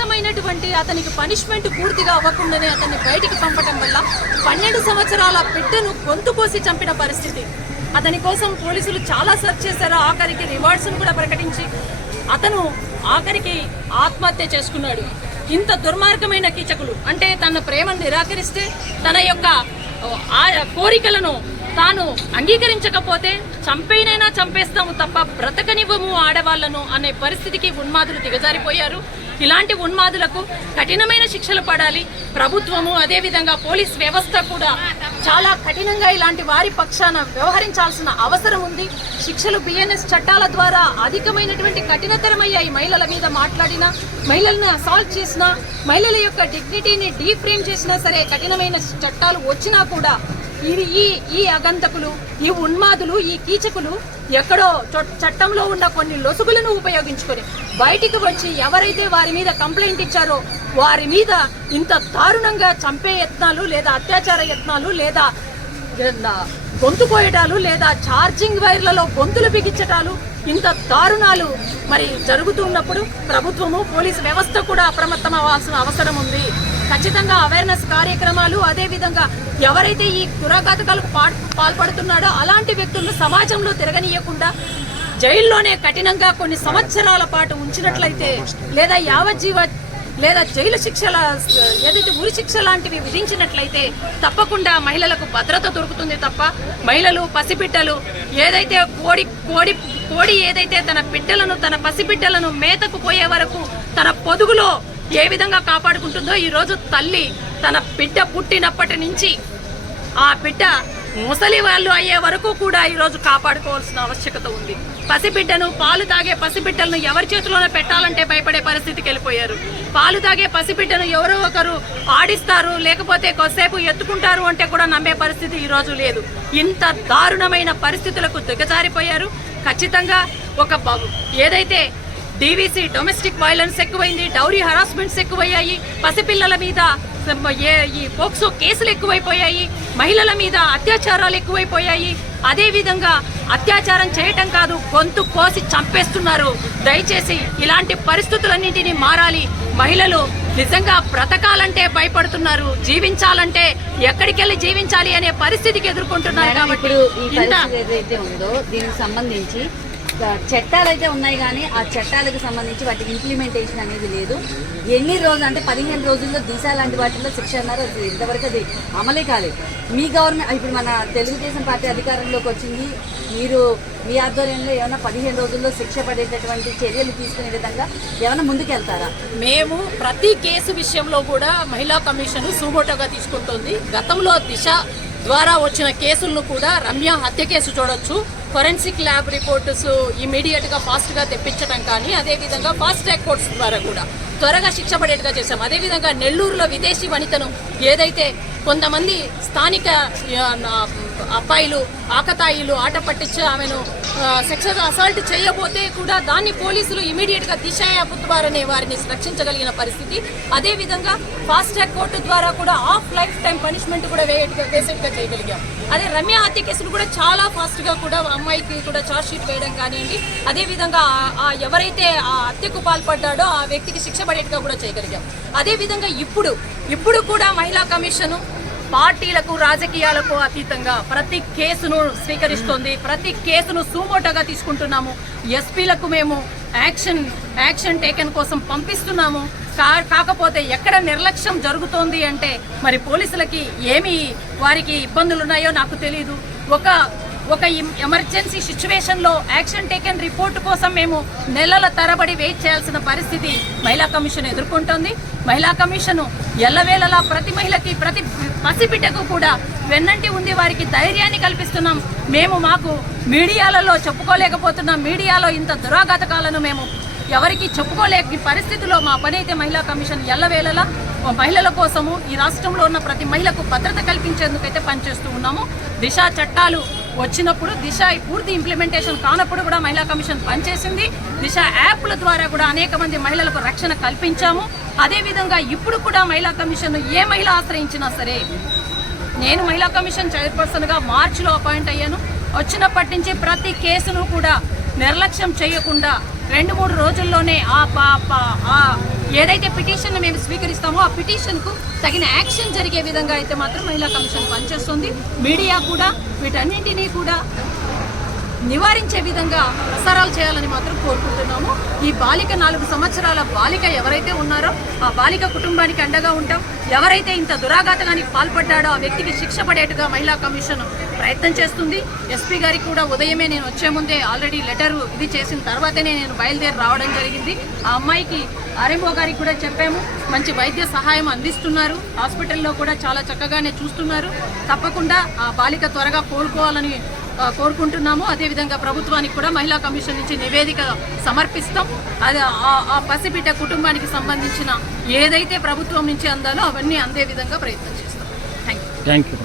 కనీసమైనటువంటి అతనికి పనిష్మెంట్ పూర్తిగా అవ్వకుండానే అతన్ని బయటికి పంపటం వల్ల పన్నెండు సంవత్సరాల బిడ్డను గొంతు కోసి చంపిన పరిస్థితి. అతని కోసం పోలీసులు చాలా సెర్చ్ చేశారు. ఆఖరికి రివార్డ్స్ను కూడా ప్రకటించి అతను ఆఖరికి ఆత్మహత్య చేసుకున్నాడు. ఇంత దుర్మార్గమైన కీచకులు. అంటే తన ప్రేమను నిరాకరిస్తే తన యొక్క కోరికలను తాను అంగీకరించకపోతే చంపేనైనా చంపేస్తాము తప్ప బ్రతకనివ్వము ఆడవాళ్ళను అనే పరిస్థితికి ఉన్మాదులు దిగజారిపోయారు. ఇలాంటి ఉన్మాదులకు కఠినమైన శిక్షలు పడాలి. ప్రభుత్వము అదేవిధంగా పోలీస్ వ్యవస్థ కూడా చాలా కఠినంగా ఇలాంటి వారి పక్షాన వ్యవహరించాల్సిన అవసరం ఉంది. శిక్షలు బిఎన్ఎస్ చట్టాల ద్వారా అధికమైనటువంటి కఠినతరమయ్యాయి మహిళల మీద మాట్లాడినా మహిళలను అసాల్ట్ చేసినా మహిళల యొక్క డిగ్నిటీని డీఫ్రేమ్ చేసినా సరే కఠినమైన చట్టాలు వచ్చినా కూడా ఇది ఈ ఈ అగంతకులు ఈ ఉన్మాదులు ఈ కీచకులు ఎక్కడో చట్టంలో ఉన్న కొన్ని లొసుగులను ఉపయోగించుకొని బయటికి వచ్చి ఎవరైతే వారి మీద కంప్లైంట్ ఇచ్చారో వారి మీద ఇంత దారుణంగా చంపే యత్నాలు లేదా అత్యాచార యత్నాలు లేదా గొంతు కోయటాలు లేదా ఛార్జింగ్ వైర్లలో గొంతులు బిగించటాలు ఇంత దారుణాలు మరి జరుగుతున్నప్పుడు ప్రభుత్వము పోలీసు వ్యవస్థ కూడా అప్రమత్తం అవ్వాల్సిన అవసరం ఉంది. ఖచ్చితంగా అవేర్నెస్ కార్యక్రమాలు అదే విధంగా ఎవరైతే ఈ దురాఘాతకాలకు పాల్పడుతున్నాడో అలాంటి వ్యక్తులను సమాజంలో తిరగనీయకుండా జైల్లోనే కఠినంగా కొన్ని సంవత్సరాల పాటు ఉంచినట్లయితే లేదా యావజ్జీవ లేదా జైలు శిక్షల ఏదైతే ఉరి శిక్ష లాంటివి విధించినట్లయితే తప్పకుండా మహిళలకు భద్రత దొరుకుతుంది తప్ప మహిళలు పసిబిడ్డలు ఏదైతే కోడి కోడి కోడి ఏదైతే తన బిడ్డలను తన పసిబిడ్డలను మేతకు పోయే వరకు తన పొదుగులో ఏ విధంగా కాపాడుకుంటుందో ఈరోజు తల్లి తన బిడ్డ పుట్టినప్పటి నుంచి ఆ బిడ్డ ముసలి వాళ్ళు అయ్యే వరకు కూడా ఈరోజు కాపాడుకోవాల్సిన ఆవశ్యకత ఉంది. పసిబిడ్డను పాలు తాగే పసిబిడ్డలను ఎవరి చేతిలోనే పెట్టాలంటే భయపడే పరిస్థితికి వెళ్ళిపోయారు. పాలు తాగే పసిబిడ్డను ఎవరో ఒకరు ఆడిస్తారు లేకపోతే కొద్దిసేపు ఎత్తుకుంటారు అంటే కూడా నమ్మే పరిస్థితి ఈ రోజు లేదు. ఇంత దారుణమైన పరిస్థితులకు దిగజారిపోయారు. ఖచ్చితంగా ఒక బ- ఏదైతే డీవీసీ డొమెస్టిక్ వైలెన్స్ ఎక్కువైంది డౌరీ హరాస్మెంట్స్ ఎక్కువయ్యాయి పసిపిల్లల మీద ఈ పోక్సో కేసులు ఎక్కువైపోయాయి మహిళల మీద అత్యాచారాలు ఎక్కువైపోయాయి. అదే విధంగా అత్యాచారం చేయటం కాదు గొంతు కోసి చంపేస్తున్నారు. దయచేసి ఇలాంటి పరిస్థితులన్నింటినీ మారాలి. మహిళలు నిజంగా బ్రతకాలంటే భయపడుతున్నారు జీవించాలంటే ఎక్కడికి వెళ్ళి జీవించాలి అనే పరిస్థితికి ఎదుర్కొంటున్నారు కాబట్టి ఉందో దీనికి సంబంధించి చట్టాలు అయితే ఉన్నాయి కానీ ఆ చట్టాలకు సంబంధించి వాటి ఇంప్లిమెంటేషన్ అనేది లేదు. ఎన్ని రోజులు అంటే పదిహేను రోజుల్లో దిశ లాంటి వాటిల్లో శిక్ష అన్నారు. అది ఇంతవరకు అది అమలే కాలేదు. మీ గవర్నమెంట్ ఇప్పుడు మన తెలుగుదేశం పార్టీ అధికారంలోకి వచ్చింది. మీరు మీ ఆధ్వర్యంలో ఏమైనా పదిహేను రోజుల్లో శిక్ష పడేటటువంటి చర్యలు తీసుకునే విధంగా ఏమైనా ముందుకెళ్తారా? మేము ప్రతి కేసు విషయంలో కూడా మహిళా కమిషన్ సుమోటోగా తీసుకుంటుంది. గతంలో దిశ ద్వారా వచ్చిన కేసులను కూడా రమ్య హత్య కేసు చూడొచ్చు. ఫొరెన్సిక్ ల్యాబ్ రిపోర్ట్స్ ఇమీడియట్గా ఫాస్ట్గా తెప్పించడం కానీ అదే విధంగా ఫాస్ట్ ట్రాక్ కోర్ట్స్ ద్వారా కూడా త్వరగా శిక్ష పడేట్టుగా చేశాం. అదే విధంగా నెల్లూరులో విదేశీ వనితను ఏదైతే కొంతమంది స్థానిక అబ్బాయిలు ఆకతాయిలు ఆట పట్టించి ఆమెను సెక్షువల్ అసాల్ట్ చేయబోతే కూడా దాన్ని పోలీసులు ఇమీడియట్గా దిశ యాప్ ద్వారానే వారిని రక్షించగలిగిన పరిస్థితి. అదేవిధంగా ఫాస్ట్ ట్రాక్ కోర్టు ద్వారా కూడా ఆఫ్ లైఫ్ టైం పనిష్మెంట్ కూడా వేయట్టుగా వేసేట్టుగా చేయగలిగాం. అదే రమ్య హత్య కేసులు కూడా చాలా ఫాస్ట్గా కూడా అమ్మాయికి కూడా చార్జ్ షీట్ వేయడం కానివ్వండి. అదే విధంగా ఆ- ఎవరైతే ఆ హత్యకు పాల్పడ్డాడో ఆ వ్యక్తికి శిక్ష పడేట్టుగా కూడా చేయగలిగాం. అదే విధంగా ఇప్పుడు ఇప్పుడు కూడా మహిళా కమిషను పార్టీలకు రాజకీయాలకు అతీతంగా ప్రతి కేసును స్వీకరిస్తోంది. ప్రతి కేసును సూమోటోగా తీసుకుంటున్నాము. ఎస్పీలకు మేము యాక్షన్ యాక్షన్ టేకెన్ కోసం పంపిస్తున్నాము. కాకపోతే ఎక్కడ నిర్లక్ష్యం జరుగుతోంది అంటే మరి పోలీసులకి ఏమి వారికి ఇబ్బందులు ఉన్నాయో నాకు తెలియదు ఒక ఒక ఎమర్జెన్సీ సిచ్యువేషన్లో యాక్షన్ టేకెన్ రిపోర్ట్ కోసం మేము నెలల తరబడి వెయిట్ చేయాల్సిన పరిస్థితి మహిళా కమిషన్ ఎదుర్కొంటోంది. మహిళా కమిషన్ ఎల్లవేళలా ప్రతి మహిళకి ప్రతి పసిబిడ్డకు కూడా వెన్నంటి ఉంది. వారికి ధైర్యాన్ని కల్పిస్తున్నాం. మేము మాకు మీడియాలలో చెప్పుకోలేకపోతున్నాం. మీడియాలో ఇంత దురాఘాతకాలను మేము ఎవరికి చెప్పుకోలేని పరిస్థితిలో మా పని అయితే మహిళా కమిషన్ ఎల్లవేళలా మహిళల కోసము ఈ రాష్ట్రంలో ఉన్న ప్రతి మహిళకు భద్రత కల్పించేందుకైతే పనిచేస్తూ ఉన్నాము. దిశ చట్టాలు వచ్చినప్పుడు దిశ పూర్తి ఇంప్లిమెంటేషన్ కానప్పుడు కూడా మహిళా కమిషన్ పనిచేసింది. దిశ యాప్ల ద్వారా కూడా అనేక మంది మహిళలకు రక్షణ కల్పించాము. అదేవిధంగా ఇప్పుడు కూడా మహిళా కమిషన్ ఏ మహిళ ఆశ్రయించినా సరే నేను మహిళా కమిషన్ చైర్పర్సన్గా మార్చిలో అపాయింట్ అయ్యాను. వచ్చినప్పటి నుంచి ప్రతి కేసును కూడా నిర్లక్ష్యం చేయకుండా రెండు మూడు రోజుల్లోనే ఆ పా ఆ ఏదైతే పిటిషన్ మేము స్వీకరిస్తామో ఆ పిటిషన్కు తగిన యాక్షన్ జరిగే విధంగా అయితే మాత్రం మహిళా కమిషన్ పనిచేస్తుంది. మీడియా కూడా వీటన్నింటినీ కూడా నివారించే విధంగా ప్రసారాలు చేయాలని మాత్రం కోరుకుంటున్నాము. ఈ బాలిక నాలుగు సంవత్సరాల బాలిక ఎవరైతే ఉన్నారో ఆ బాలిక కుటుంబానికి అండగా ఉంటాం. ఎవరైతే ఇంత దురాఘాతకానికి పాల్పడ్డాడో ఆ వ్యక్తికి శిక్ష పడేట్టుగా మహిళా కమిషన్ ప్రయత్నం చేస్తుంది. ఎస్పీ గారికి కూడా ఉదయమే నేను వచ్చే ముందే ఆల్రెడీ లెటర్ ఇది చేసిన తర్వాతనే నేను బయలుదేరి రావడం జరిగింది. ఆ అమ్మాయికి ఆర్ఎంఓ గారికి కూడా చెప్పాము. మంచి వైద్య సహాయం అందిస్తున్నారు. హాస్పిటల్లో కూడా చాలా చక్కగానే చూస్తున్నారు. తప్పకుండా ఆ బాలిక త్వరగా కోలుకోవాలని కోరుకుంటున్నాము. అదేవిధంగా ప్రభుత్వానికి కూడా మహిళా కమిషన్ నుంచి నివేదిక సమర్పిస్తాం. అది ఆ- ఆ పసిబిడ్డ కుటుంబానికి సంబంధించిన ఏదైతే ప్రభుత్వం నుంచి అందాలో అవన్నీ అందే విధంగా ప్రయత్నం చేస్తాం. Thank you thank you